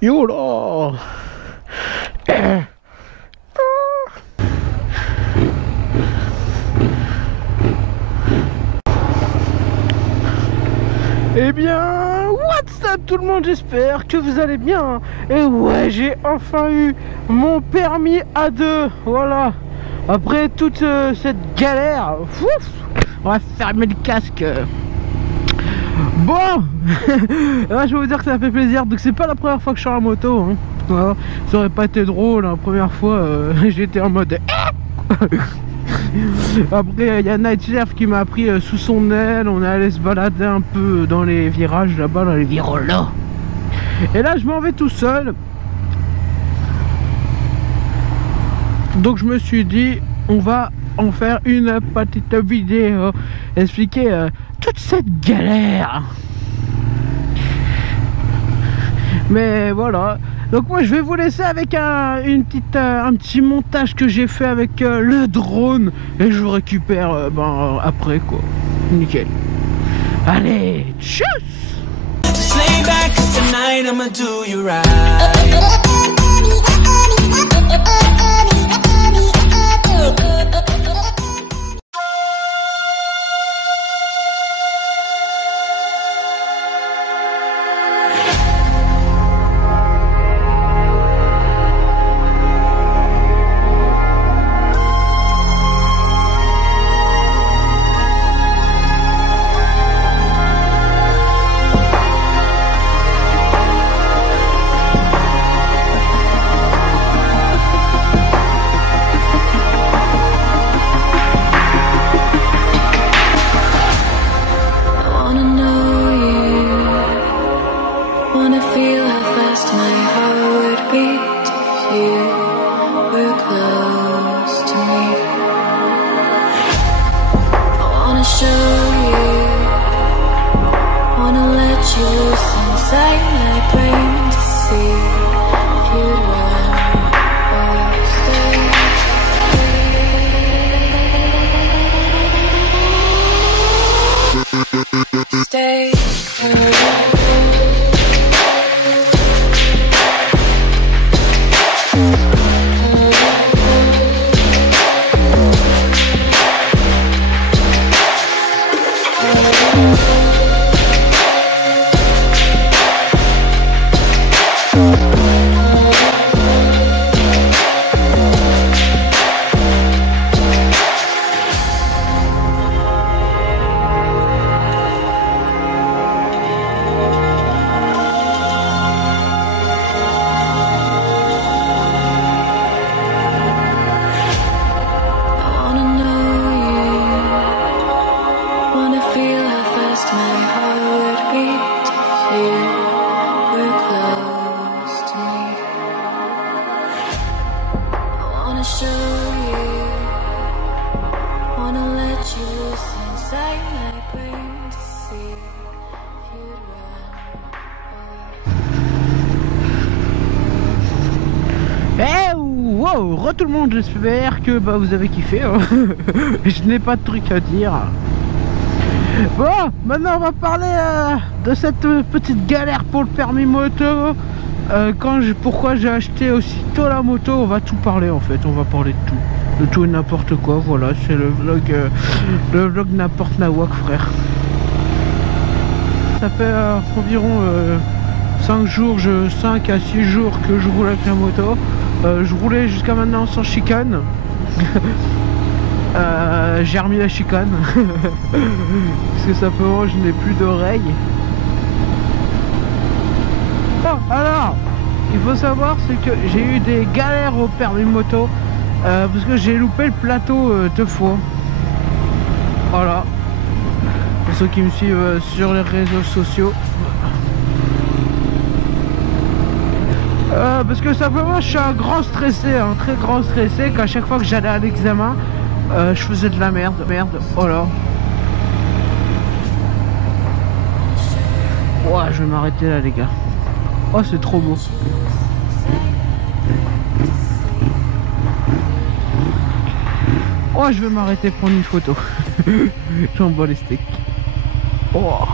Yo là. Eh bien, what's up tout le monde, j'espère que vous allez bien. Et ouais, j'ai enfin eu mon permis A2, voilà. Après toute cette galère, ouf, on va fermer le casque. Bon, là, je vais vous dire que ça fait plaisir, donc c'est pas la première fois que je suis en moto, hein. Voilà. Ça aurait pas été drôle, la première fois j'étais en mode... Après il y a Night Chef qui m'a pris sous son aile, on est allé se balader un peu dans les virages là-bas, dans les virolas. Et là je m'en vais tout seul. Donc je me suis dit, on va en faire une petite vidéo, expliquer toute cette galère. Mais voilà. Donc moi je vais vous laisser avec un petit montage que j'ai fait avec le drone. Et je vous récupère après quoi. Nickel. Allez, tchuss. Tout le monde, j'espère que vous avez kiffé, hein. Je n'ai pas de truc à dire. Bon, maintenant on va parler de cette petite galère pour le permis moto. Pourquoi j'ai acheté aussitôt la moto. On va tout parler en fait, on va parler de tout et n'importe quoi. Voilà, c'est le vlog n'importe nawak, frère. Ça fait environ 5 à 6 jours que je roule avec la moto. Je roulais jusqu'à maintenant sans chicane. J'ai remis la chicane parce que simplement je n'ai plus d'oreilles. Bon, alors il faut savoir, c'est que j'ai eu des galères au permis moto parce que j'ai loupé le plateau 2 fois. Voilà, pour ceux qui me suivent sur les réseaux sociaux. Parce que simplement je suis un grand stressé, un très grand stressé, qu'à chaque fois que j'allais à l'examen je faisais de la merde, voilà. Ouais, je vais m'arrêter là les gars. Oh, c'est trop beau. Oh, je vais m'arrêter prendre une photo. J'en bats les steaks. Oh.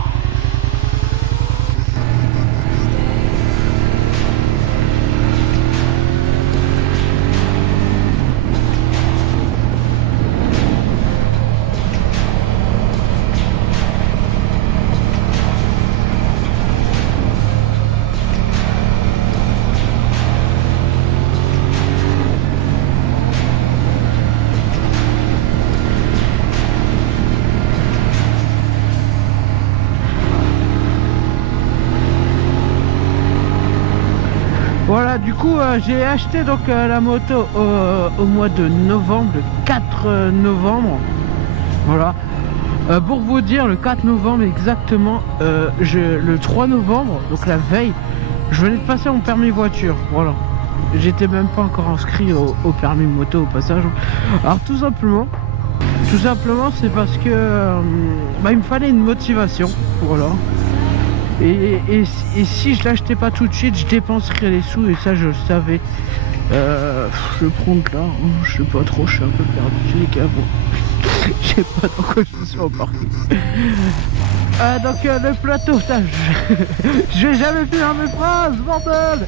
du coup j'ai acheté donc la moto au mois de novembre, le 4 novembre. Voilà. Pour vous dire, le 4 novembre exactement, le 3 novembre, donc la veille, je venais de passer mon permis voiture. Voilà. J'étais même pas encore inscrit au permis moto au passage. Alors tout simplement c'est parce que il me fallait une motivation. Voilà. Et si je l'achetais pas tout de suite, je dépenserais les sous, et ça je le savais. Je prends là, hein, je sais pas trop, je suis un peu perdu les gars. Bon. Je sais pas dans quoi je suis embarqué. Donc le plateau, je vais jamais finir mes phrases, bordel.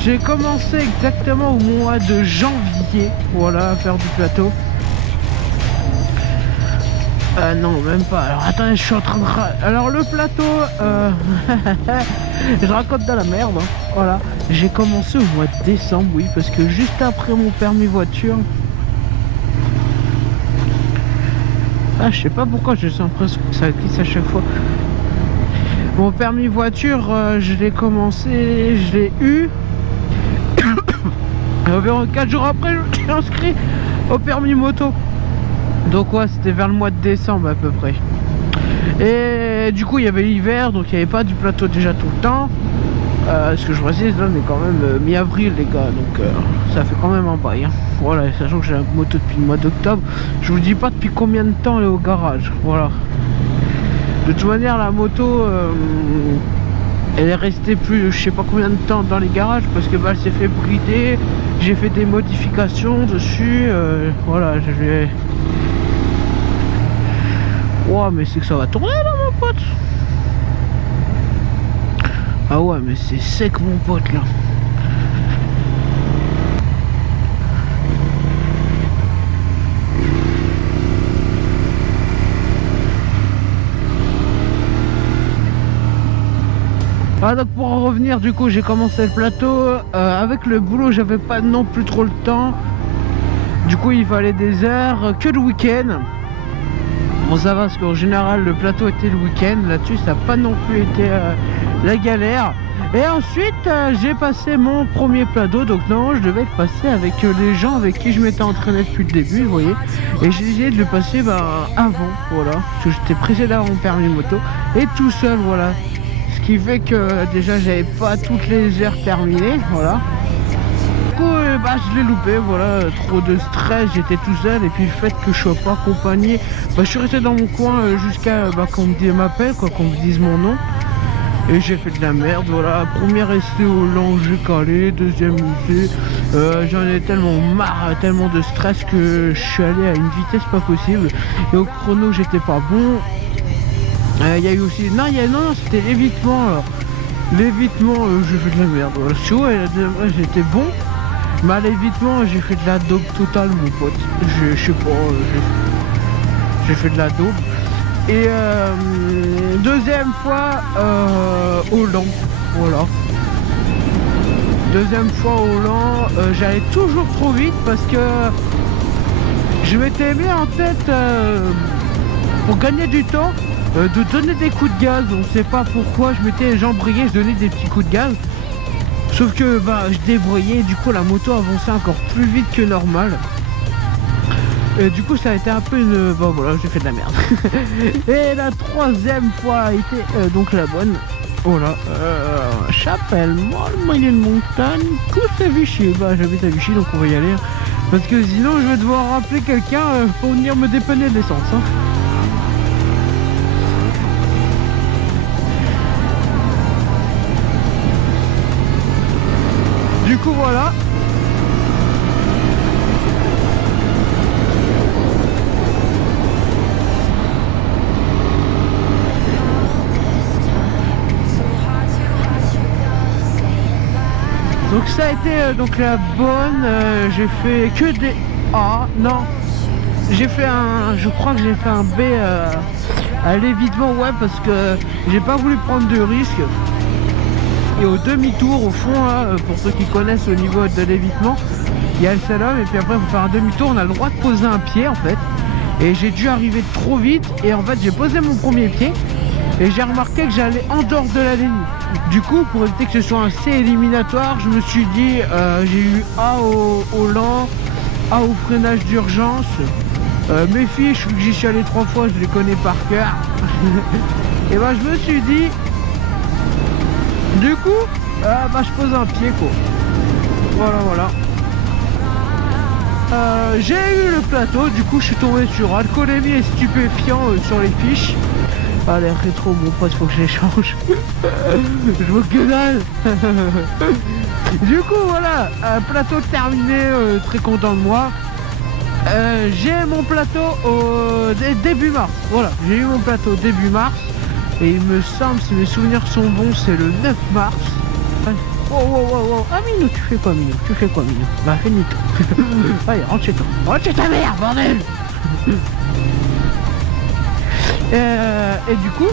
J'ai commencé exactement au mois de janvier, voilà, à faire du plateau. Non, même pas. Alors attendez, je suis en train de... Alors le plateau, je raconte de la merde, hein. Voilà. J'ai commencé au mois de décembre, oui, parce que juste après mon permis voiture... Ah, je sais pas pourquoi, j'ai l'impression que ça glisse à chaque fois. Mon permis voiture, je l'ai commencé, je l'ai eu. Environ 4 jours après, je suis inscrit au permis moto. Donc ouais, c'était vers le mois de décembre à peu près. Et du coup, il y avait l'hiver, donc il n'y avait pas du plateau déjà tout le temps. Ce que je précise, là, on est quand même mi-avril, les gars, donc ça fait quand même un bail, hein. Voilà, sachant que j'ai la moto depuis le mois d'octobre, je vous dis pas depuis combien de temps elle est au garage. Voilà. De toute manière, la moto, elle est restée plus, je sais pas combien de temps dans les garages, parce que elle s'est fait brider. J'ai fait des modifications dessus, voilà, je vais... Wow, mais c'est que ça va tourner là, mon pote. Ah ouais, mais c'est sec, mon pote, là. Ah, donc pour en revenir, du coup, j'ai commencé le plateau. Avec le boulot, j'avais pas non plus trop le temps. Du coup, il fallait des heures que le week-end. Bon, ça va, parce qu'en général, le plateau était le week-end. Là-dessus, ça n'a pas non plus été la galère. Et ensuite, j'ai passé mon premier plateau. Donc, non, je devais le passer avec les gens avec qui je m'étais entraîné depuis le début, vous voyez. Et j'ai essayé de le passer avant, voilà. Parce que j'étais pressé d'avoir mon permis moto. Et tout seul, voilà. Ce qui fait que déjà, j'avais pas toutes les heures terminées, voilà. Je l'ai loupé, voilà, trop de stress, j'étais tout seul, et puis le fait que je sois pas accompagné, je suis resté dans mon coin jusqu'à qu'on m'appelle, quoi, qu'on me dise mon nom, et j'ai fait de la merde, voilà. Premier essai au Lan, j'ai calé, deuxième essai, j'en ai tellement marre, tellement de stress que je suis allé à une vitesse pas possible, et au chrono j'étais pas bon. Il y a eu aussi, non, c'était l'évitement, l'évitement, j'ai fait de la merde, voilà. Si ouais, j'étais bon. Mais à l'évitement, j'ai fait de la daube totale, mon pote. Je sais pas, j'ai fait de la daube. Et deuxième fois au Lan, voilà. Deuxième fois au Lan, j'allais toujours trop vite parce que je m'étais mis en tête pour gagner du temps de donner des coups de gaz. On ne sait pas pourquoi, je mettais les jambes brillées, je donnais des petits coups de gaz. Sauf que je débrouillais, du coup la moto avançait encore plus vite que normal. Et du coup ça a été un peu une... Bon voilà, j'ai fait de la merde. Et la troisième fois a été donc la bonne. Voilà, Chapelle, moyenne montagne, tous à Vichy. J'habite à Vichy, donc on va y aller. Parce que sinon je vais devoir rappeler quelqu'un pour venir me dépanner de l'essence, hein. Du coup voilà. Donc ça a été donc la bonne, j'ai fait que des A, non, j'ai fait un, je crois que j'ai fait un B à l'évitement, ouais, parce que j'ai pas voulu prendre de risques. Et au demi-tour, au fond, là, pour ceux qui connaissent au niveau de l'évitement, il y a le slalom et puis après il faut faire un demi-tour, on a le droit de poser un pied en fait. Et j'ai dû arriver trop vite et en fait j'ai posé mon premier pied et j'ai remarqué que j'allais en dehors de la ligne. Du coup, pour éviter que ce soit assez éliminatoire, je me suis dit, j'ai eu A au lent, A au freinage d'urgence. Mes fiches, vu que j'y suis allé 3 fois, je les connais par cœur. Et bah je me suis dit, du coup, je pose un pied quoi. Voilà. J'ai eu le plateau, du coup je suis tombé sur alcoolémie et stupéfiant sur les fiches. Allez, rétro mon pote, faut que je les change. Je vois que dalle. Du coup voilà, plateau terminé, très content de moi. J'ai mon plateau au début mars. Voilà, j'ai eu mon plateau début mars. Et il me semble, si mes souvenirs sont bons, c'est le 9 mars. Wow. Ah Minou, tu fais quoi Minou? Bah finis-toi. Allez, rentre chez toi. Rentre chez ta mère, bordel. Et du coup,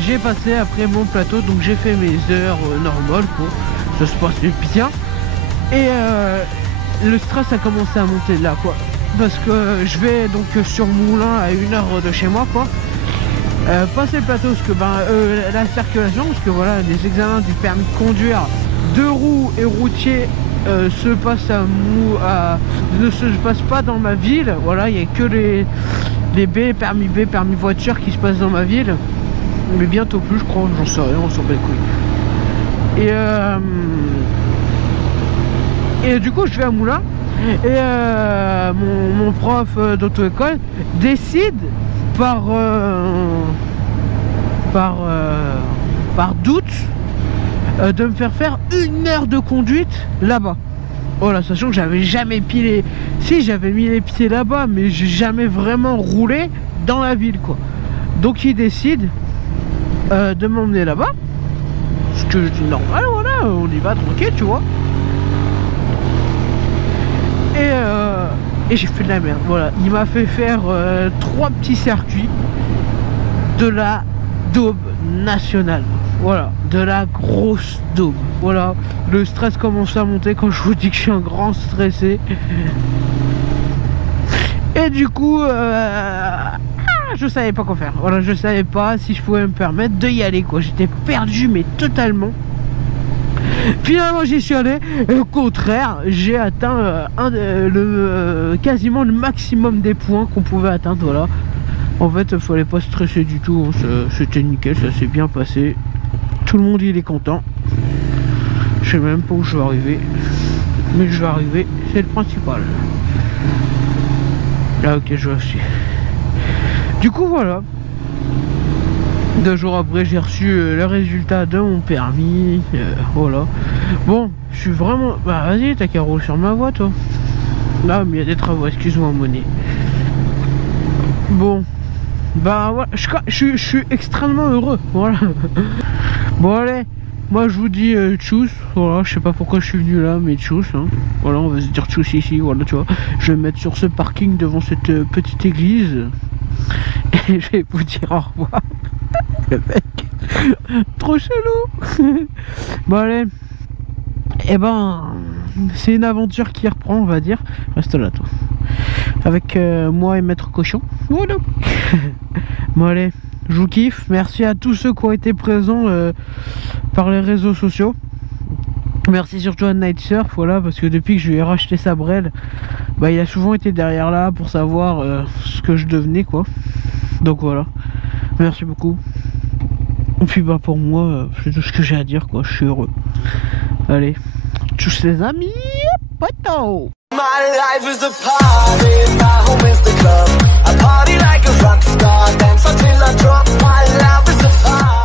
j'ai passé après mon plateau, donc j'ai fait mes heures normales quoi. Ça se passait bien. Et le stress a commencé à monter là quoi. Parce que je vais donc sur Moulins à 1 heure de chez moi quoi. Passer le plateau parce que la circulation, parce que voilà, les examens du permis de conduire de roues et routier ne se passe pas dans ma ville. Voilà, il n'y a que les B, permis voiture qui se passent dans ma ville. Mais bientôt plus je crois, j'en sais rien, on s'en bat les couilles. Et du coup je vais à Moulins et mon prof d'auto-école décide par doute de me faire 1 heure de conduite là-bas. Voilà, sachant que j'avais jamais pilé. Si, j'avais mis les pieds là-bas, mais j'ai jamais vraiment roulé dans la ville quoi. Donc il décide de m'emmener là-bas. Ce que je dis normal, voilà, on y va tranquille, tu vois. Et j'ai fait de la merde, voilà. Il m'a fait faire 3 petits circuits de la daube nationale. Voilà, de la grosse daube. Voilà, le stress commence à monter quand je vous dis que je suis un grand stressé. Et du coup, je savais pas quoi faire. Voilà, je savais pas si je pouvais me permettre d'y aller quoi. J'étais perdu mais totalement. Finalement j'y suis allé et au contraire j'ai atteint quasiment le maximum des points qu'on pouvait atteindre. Voilà, en fait il fallait pas stresser du tout hein. C'était nickel, ça s'est bien passé, tout le monde il est content. Je sais même pas où je vais arriver, mais je vais arriver, c'est le principal. Là ok, je vois aussi. Du coup voilà, 2 jours après j'ai reçu le résultat de mon permis. Voilà. Bon, je suis vraiment... Bah vas-y, t'as qu'à rouler sur ma voie toi. Là mais il y a des travaux, excuse-moi monnaie. Bon. Bah voilà, je suis extrêmement heureux. Voilà. Bon allez, moi je vous dis tchuss. Voilà, je sais pas pourquoi je suis venu là, mais tchuss hein. Voilà, on va se dire tchuss ici, voilà tu vois. Je vais me mettre sur ce parking devant cette petite église. Et je vais vous dire au revoir. Le mec, trop chelou. Bon allez, et ben c'est une aventure qui reprend, on va dire. Reste là toi, avec moi et Maître Cochon. Voilà. Bon allez, je vous kiffe. Merci à tous ceux qui ont été présents par les réseaux sociaux. Merci surtout à Night Surf, voilà, parce que depuis que je lui ai racheté sa brelle, bah il a souvent été derrière là pour savoir ce que je devenais quoi. Donc voilà, merci beaucoup. Et puis bah pour moi, c'est tout ce que j'ai à dire quoi, je suis heureux. Allez, tous les amis, poteau. My life is a party, my home is the club. I party like a rock star, dance until I drop. My life is a party.